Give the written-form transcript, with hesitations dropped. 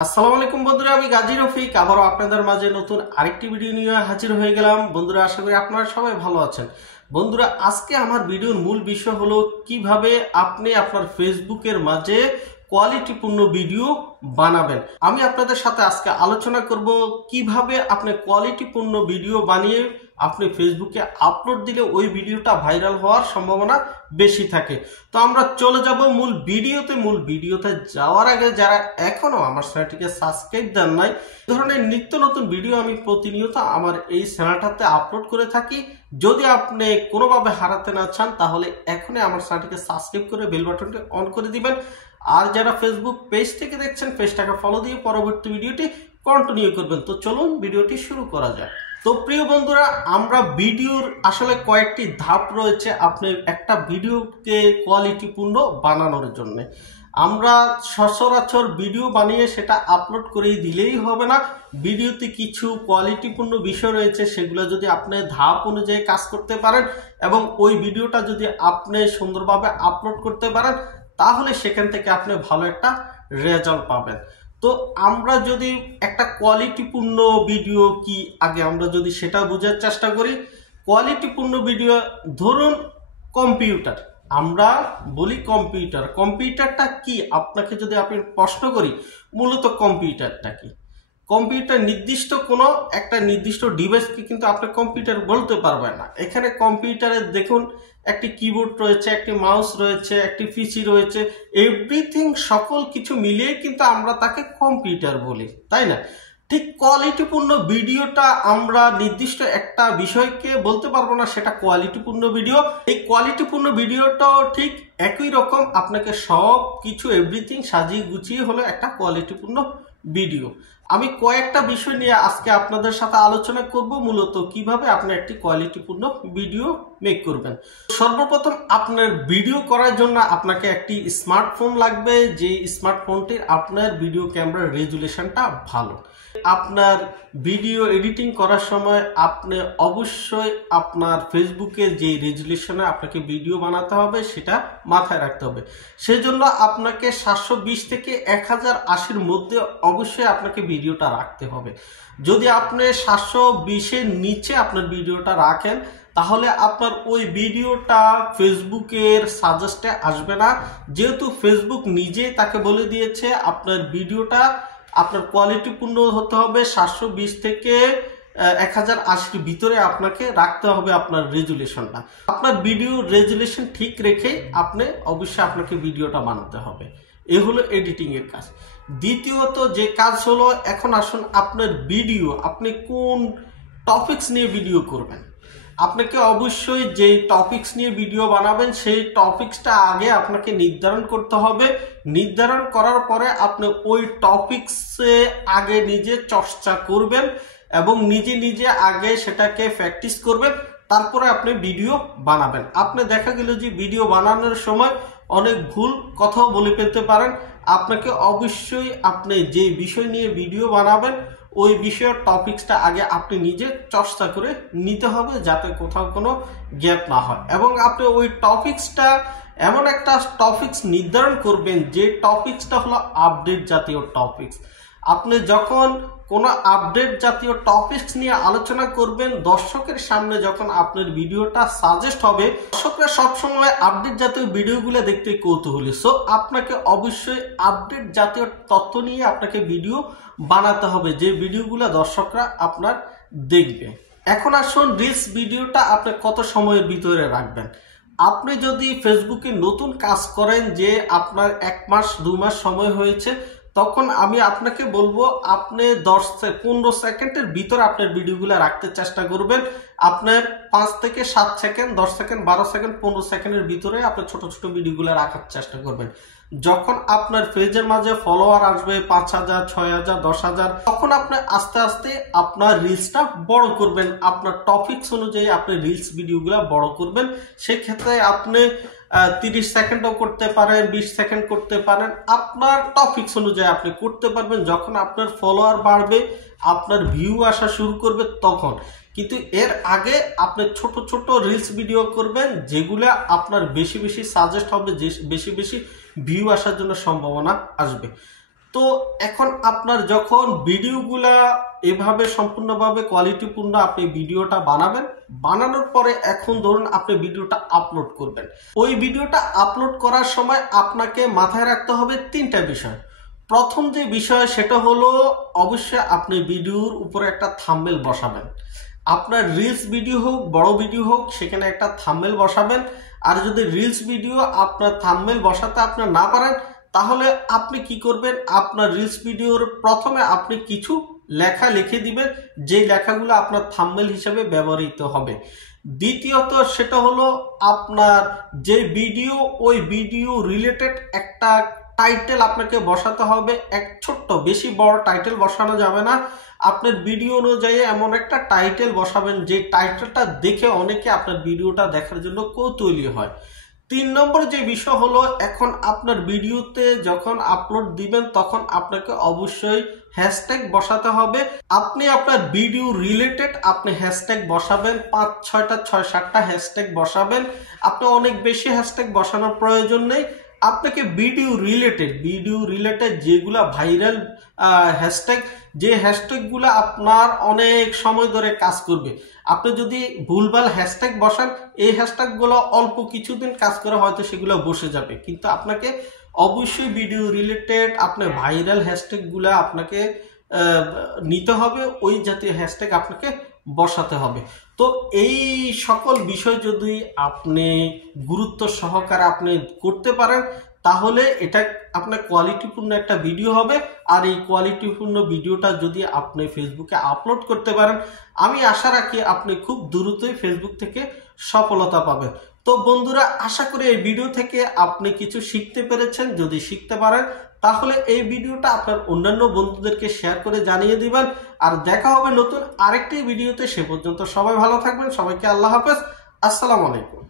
আসসালামু আলাইকুম বন্ধুরা, আমি গাজী রফিক আবারও আপনাদের মাঝে নতুন আরেকটি ভিডিও নিয়ে হাজির হয়ে গেলাম। বন্ধুরা, আশা করি আপনারা সবাই ভালো আছেন। বন্ধুরা, আজকে আমার ভিডিওর মূল বিষয় হলো কিভাবে আপনি আপনার ফেসবুকের মাঝে কোয়ালিটিপূর্ণ ভিডিও বানাবেন। আমি আপনাদের সাথে আজকে আলোচনা করব কিভাবে আপনি কোয়ালিটিপূর্ণ ভিডিও বানিয়ে আপনি ফেসবুকে আপলোড দিলে ওই ভিডিওটা ভাইরাল হওয়ার সম্ভাবনা বেশি থাকে। তো আমরা চলে যাব মূল ভিডিওতে যাওয়ার আগে যারা এখনো আমার চ্যানেলটিকে সাবস্ক্রাইব দেন নাই, এই ধরনের নিত্য নতুন ভিডিও আমি প্রতিনিয়ত আমার এই চ্যানেলটাতে আপলোড করে থাকি। যদি আপনি কোনোভাবে হারাতে না চান তাহলে এখনই আমার চ্যানেলটিকে সাবস্ক্রাইব করে বেল বাটনটি অন করে দিবেন। আর যারা ফেসবুক পেজ থেকে দেখছেন, পেজটাকে ফলো দিয়ে পরবর্তী ভিডিওটি কন্টিনিউ করবেন। তো চলুন ভিডিওটি শুরু করা যায়। তো প্রিয় বন্ধুরা, আমরা ভিডিওর আসলে কয়েকটি ধাপ রয়েছে আপনি একটা ভিডিওকে কোয়ালিটিপূর্ণ বানানোর জন্য। আমরা সচরাচর ভিডিও বানিয়ে সেটা আপলোড করে দিলেই হবে না। ভিডিওতে কিছু কোয়ালিটিপূর্ণ বিষয় রয়েছে, সেগুলো যদি আপনি ধাপ অনুযায়ী কাজ করতে পারেন এবং ওই ভিডিওটা যদি আপনি সুন্দরভাবে আপলোড করতে পারেন তাহলে সেখান থেকে আপনি ভালো একটা রেজাল্ট পাবেন। তো আমরা যদি একটা কোয়ালিটিপূর্ণ ভিডিও কি আগে আমরা যদি সেটা বোঝার চেষ্টা করি। কোয়ালিটিপূর্ণ ভিডিও, ধরুন কম্পিউটার, আমরা বলি কম্পিউটারটা কি আপনাকে যদি আপনি প্রশ্ন করি, মূলত কম্পিউটারটা কি? কম্পিউটার নির্দিষ্ট কোনো একটা নির্দিষ্ট ডিভাইসকে কিন্তু আপনি কম্পিউটার বলতে পারবেন না। এখানে কম্পিউটারে দেখুন একটি কিবোর্ড রয়েছে, একটি মাউস রয়েছে, একটি পিসি রয়েছে, এভরিথিং সকল কিছু মিলিয়ে কিন্তু আমরা তাকে কম্পিউটার বলি, তাই না? ঠিক কোয়ালিটিপূর্ণ ভিডিওটা আমরা নির্দিষ্ট একটা বিষয়কে বলতে পারবো না সেটা কোয়ালিটিপূর্ণ ভিডিও। এই কোয়ালিটিপূর্ণ ভিডিওটাও ঠিক একই রকম, আপনাকে সব কিছু এভরিথিং সাজিয়ে গুছিয়ে হলো একটা কোয়ালিটিপূর্ণ ভিডিও। আমি কয়েকটা বিষয় নিয়ে আজকে আপনাদের সাথে আলোচনা করব, মূলত কিভাবে আপনি একটি কোয়ালিটিপূর্ণ ভিডিও মেক করবেন। সর্বপ্রথম আপনার ভিডিও করার জন্য আপনাকে একটি স্মার্টফোন লাগবে, যে স্মার্টফোনটির আপনার ভিডিও ক্যামেরার রেজুলেশনটা ভালো। আপনার ভিডিও এডিটিং করার সময় আপনি অবশ্যই আপনার ফেসবুকের যে রেজুলেশনে আপনাকে ভিডিও বানাতে হবে সেটা মাথায় রাখতে হবে। সেজন্য আপনাকে 720 থেকে 1080-র মধ্যে অবশ্যই আপনাকে ভিডিওটা রাখতে হবে। যদি আপনি 720-এর নিচে আপনার ভিডিওটা রাখেন তাহলে আপনার ওই ভিডিওটা ফেসবুকের সাজেস্টে আসবে না, যেহেতু ফেসবুক নিজেই তাকে বলে দিয়েছে আপনার ভিডিওটা আপনার কোয়ালিটিপূর্ণ হতে হবে। 720 থেকে 1080-র ভিতরে আপনাকে রাখতে হবে আপনার রেজুলেশনটা। আপনার ভিডিও রেজুলেশন ঠিক রেখে অবশ্যই আপনাকে ভিডিওটা বানাতে হবে। এই হলো এডিটিং এর কাজ। দ্বিতীয়ত যে কাজ হলো, এখন আসুন আপনার ভিডিও আপনি কোন টপিকস নিয়ে ভিডিও করবেন। আপনাকে অবশ্যই যে টপিকস নিয়ে ভিডিও বানাবেন সেই টপিকসটা আগে আপনাকে নির্ধারণ করতে হবে। নির্ধারণ করার পরে আপনি ওই টপিকসে আগে নিজে চর্চা করবেন এবং নিজে আগে সেটাকে প্র্যাকটিস করবেন, তারপরে আপনি ভিডিও বানাবেন। আপনি দেখা গেল যে ভিডিও বানানোর সময় অনেক ভুল কথাও বলে পেতে পারেন। আপনাকে অবশ্যই আপনি যে বিষয় নিয়ে ভিডিও বানাবেন ওই বিষয়ের টপিকসটা আগে আপনি নিজে চর্চা করে নিতে হবে, যাতে কোথাও কোনো গ্যাপ না হয়। এবং আপনি ওই টপিকসটা এমন একটা টপিকস নির্ধারণ করবেন যে টপিকসটা হলো আপডেট জাতীয় টপিকস। আপনি যখন কোনো আপডেট জাতীয় টপিকস নিয়ে আলোচনা করবেন, দর্শকের সামনে যখন আপনার ভিডিওটা সাজেস্ট হবে, দর্শকরা সবসময় আপডেট জাতীয় ভিডিওগুলো দেখতে কৌতূহলী। সো আপনাকে অবশ্যই আপডেট জাতীয় তথ্য নিয়ে আপনাকে ভিডিও বানাতে হবে, যে ভিডিওগুলো দর্শকরা আপনার দেখবে। এখন আসুন রিলস ভিডিওটা আপনি কত সময়ের ভিতরে রাখবেন। আপনি যদি ফেসবুকে নতুন কাজ করেন, যে আপনার 1 মাস 2 মাস সময় হয়েছে, তখন আমি আপনাকে বলবো আপনি 10-15 সেকেন্ডের ভিতরে আপনার ভিডিওগুলো রাখতে চেষ্টা করবেন। আপনার 5 থেকে 7 সেকেন্ড, 10 সেকেন্ড, 12 সেকেন্ড, 15 সেকেন্ডের ভিতরে আপনি ছোট ছোট ভিডিওগুলো রাখার চেষ্টা করবেন। যখন আপনার পেজের মাঝে ফলোয়ার আসবে 5000, 6000, 10000, তখন আপনি আস্তে আস্তে আপনার রিলসটা বড় করবেন। আপনার টপিকস অনুযায়ী আপনি রিলস ভিডিওগুলো বড় করবেন। সেক্ষেত্রে আপনি 30 সেকেন্ডও করতে পারেন, 20 সেকেন্ড করতে পারেন, আপনার টপিকস অনুযায়ী আপনি করতে পারবেন। যখন আপনার ফলোয়ার বাড়বে, আপনার ভিউ আসা শুরু করবে তখন। কিন্তু এর আগে আপনি ছোট ছোট রিলস ভিডিও করবেন, যেগুলো আপনার বেশি সাজেস্ট হবে, বেশি ভিউ আসার জন্য সম্ভাবনা আসবে। তো তো এখন আপনার যখন ভিডিওগুলা এভাবে সম্পূর্ণভাবে কোয়ালিটিপূর্ণ আপনি ভিডিওটা বানাবেন, বানানোর পরে এখন ধরুন আপনি ভিডিওটা আপলোড করবেন। ওই ভিডিওটা আপলোড করার সময় আপনাকে মাথায় রাখতে হবে তিনটা বিষয়। প্রথম যে বিষয় সেটা হলো অবশ্যই আপনি ভিডিওর উপরে একটা থাম্বনেল বসাবেন। আপনার রিলস ভিডিও হোক বড় ভিডিও হোক সেখানে একটা থাম্বনেল বসাবেন। আর যদি রিলস ভিডিও আপনার থাম্বনেল বসাতে আপনার না পারেন তাহলে আপনি কি করবেন, আপনার রিলস ভিডিওর প্রথমে আপনি কিছু লেখা লিখে দিবেন যে লেখাগুলো আপনার থাম্বনেল হিসেবে ব্যবহৃত হবে। দ্বিতীয়ত সেটা হলো আপনার যে ভিডিও ওই ভিডিও রিলেটেড একটা টাইটেল আপনাকে বসাতে হবে। এক ছোট্ট, বেশি বড় টাইটেল বসানো যাবে না। আপনার ভিডিও অনুযায়ী এমন একটা টাইটেল বসাবেন যে টাইটেলটা দেখে অনেকে আপনার ভিডিওটা দেখার জন্য কৌতূহলী হয়। 3 নম্বর যে বিষয় হলো এখন আপনার ভিডিওতে যখন আপলোড দিবেন তখন আপনাকে অবশ্যই হ্যাশট্যাগ বসাতে হবে। আপনি আপনার ভিডিও রিলেটেড আপনি হ্যাশট্যাগ বসাবেন, 5-6টা 6-7টা হ্যাশট্যাগ বসাবেন। আপনি অনেক বেশি হ্যাশট্যাগ বসানোর প্রয়োজন নেই। আপনাকে ভিডিও রিলেটেড যেগুলা ভাইরাল হ্যাশট্যাগ, যে হ্যাশট্যাগুলো আপনার অনেক সময় ধরে কাজ করবে। আপনি যদি ভুলভাল হ্যাশট্যাগ বসান এই হ্যাশট্যাগুলো অল্প কিছুদিন কাজ করে হয়তো সেগুলো বসে যাবে, কিন্তু আপনাকে অবশ্যই ভিডিও রিলেটেড আপনার ভাইরাল হ্যাশট্যাগুলো আপনাকে নিতে হবে, ওই জাতীয় হ্যাশট্যাগ আপনাকে বসাতে হবে। তো এই সকল বিষয় যদি আপনি গুরুত্ব সহকারে আপনি করতে পারেন তাহলে এটা আপনার কোয়ালিটিপূর্ণ একটা ভিডিও হবে। আর এই কোয়ালিটিপূর্ণ ভিডিওটা যদি আপনি ফেসবুকে আপলোড করতে পারেন আমি আশা রাখি আপনি খুব দ্রুতই ফেসবুক থেকে সফলতা পাবেন। তো বন্ধুরা, আশা করি এই ভিডিও থেকে আপনি কিছু শিখতে পেরেছেন। যদি শিখতে পারেন তাহলে এই ভিডিওটা আপনার অন্যান্য বন্ধুদেরকে শেয়ার করে জানিয়ে দিবেন। আর দেখা হবে নতুন আরেকটি ভিডিওতে। সে পর্যন্ত সবাই ভালো থাকবেন। সবাইকে আল্লাহ হাফেজ। আসসালামু আলাইকুম।